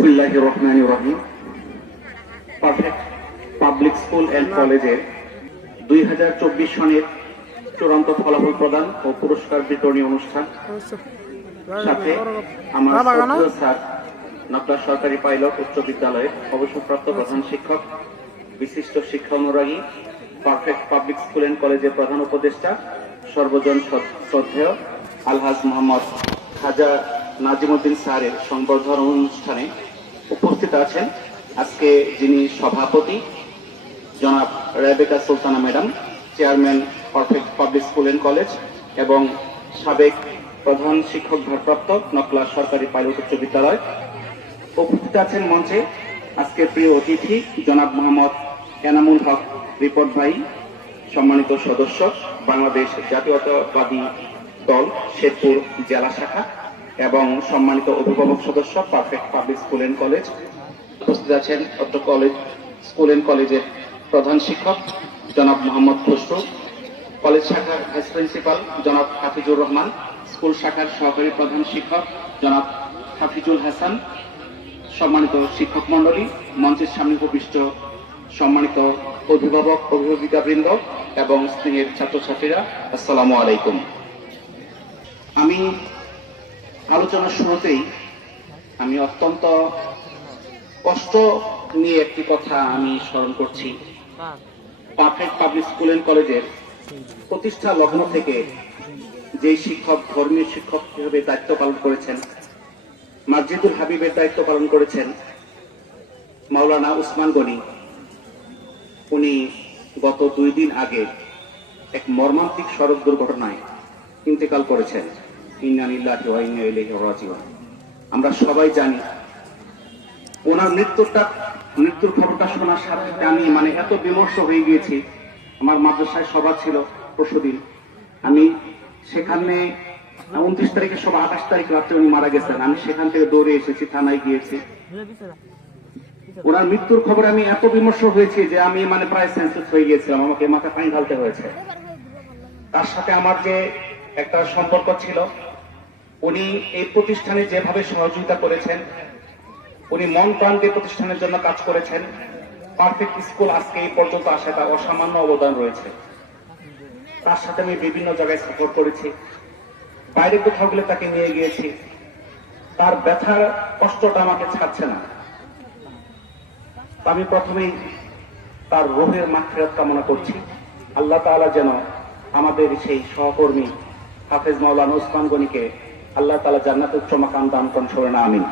বিসমিল্লাহ রহমান রহিম। পারফেক্ট পাবলিক স্কুল অ্যান্ড কলেজের দুই হাজার চব্বিশ সনের চূড়ান্ত ফলাফল প্রদান ও পুরস্কার বিতরণী অনুষ্ঠান। সাথে আমার স্যার সরকারি পাইলট উচ্চ বিদ্যালয়ের অবসরপ্রাপ্ত প্রধান শিক্ষক বিশিষ্ট শিক্ষা অনুরাগী পারফেক্ট পাবলিক স্কুল অ্যান্ড কলেজের প্রধান উপদেষ্টা সর্বজন শ্রদ্ধেয় আলহাজ মোহাম্মদ খাজা নাজিমুদ্দিন স্যারের সংবর্ধনা অনুষ্ঠানে উপস্থিত আছেন আজকে যিনি সভাপতি, জনাব Rebeka Sultana madam, chairman perfect public school and college এবং সাবেক প্রধান শিক্ষক ভারপ্রাপ্ত নকলা সরকারি পাইলট উচ্চ বিদ্যালয়। উপস্থিত আছেন মঞ্চে আজকের প্রিয় অতিথি, জনাব মোহাম্মদ এনামুল হক রিপোর্ট ভাই, সম্মানিত সদস্য, বাংলাদেশ জাতীয়তাবাদী দল, শেরপুর জেলা শাখা। এবং সম্মানিত অভিভাবক সদস্য perfect public school and college উপস্থিত আছেন অত্র কলেজ স্কুল অ্যান্ড কলেজের প্রধান শিক্ষক, জনাব মোহাম্মদ খসরু। কলেজ শাখার ভাইস প্রিন্সিপাল জনাব হাফিজুর রহমান। স্কুল শাখার সহকারী প্রধান শিক্ষক, জনাব হাফিজুল হাসান। সম্মানিত শিক্ষক মন্ডলী মঞ্চের সামনে উপবিষ্ট সম্মানিত অভিভাবক, অভিভাবিকাবৃন্দ এবং স্নেহের ছাত্রছাত্রীরা, আসসালামু আলাইকুম। আমি আলোচনার শুরুতেই আমি অত্যন্ত কষ্ট নিয়ে একটি কথা আমি স্মরণ করছি। পারফেক্ট পাবলিক স্কুল অ্যান্ড কলেজের প্রতিষ্ঠা লগ্ন থেকে যে শিক্ষক, ধর্মীয় শিক্ষক হিসেবে দায়িত্ব পালন করেছেন, মাসজিদুল হাবিবের দায়িত্ব পালন করেছেন, মাওলানা উসমান গনি, উনি গত দুই দিন আগে এক মর্মান্তিক সড়ক দুর্ঘটনায় ইন্তেকাল করেছেন। আমরা সবাই জানি, ওনার মৃত্যুটা, মৃত্যুর খবরটা শোনার সাথে আমি মানে এত বিমর্ষ হয়ে গিয়েছি। আমার মাদ্রাসায় সভা ছিল পরশুদিন আমি সেখানে উনত্রিশ তারিখে সভা, আঠাশ তারিখ রাত্রে উনি মারা গেছেন। আমি সেখান থেকে দৌড়ে এসেছি, থানায় গিয়েছি। ওনার মৃত্যুর খবর আমি এত বিমর্ষ হয়েছি যে আমি মানে প্রায় সেন্সেস হয়ে গিয়েছিলাম। আমাকে মাথা পানি ঢালতে হয়েছে। তার সাথে আমার যে একটা সম্পর্ক ছিল উনি এই প্রতিষ্ঠানে যেভাবে সহযোগিতা করেছেন, উনি মন প্রাণ প্রতিষ্ঠানের জন্য কাজ করেছেন পারফেক্ট স্কুল আজকে এই পর্যন্ত আসে তার অসামান্য অবদান রয়েছে। তার সাথে আমি বিভিন্ন জায়গায় সফর করেছি। বাইরে কোথাও গেলে তাকে নিয়ে গিয়েছি। তার ব্যথার কষ্টটা আমাকে ছাড়ছে না। আমি প্রথমেই তার রোহের মাগফিরাত কামনা করছি। আল্লাহ তাআলা যেন আমাদের সেই সহকর্মী হাফেজ মাওলানা ওসমান গনিকে আল্লাহ তালা জান্নাত উচ্চ মাকাম দান করেন সরে না আমিন।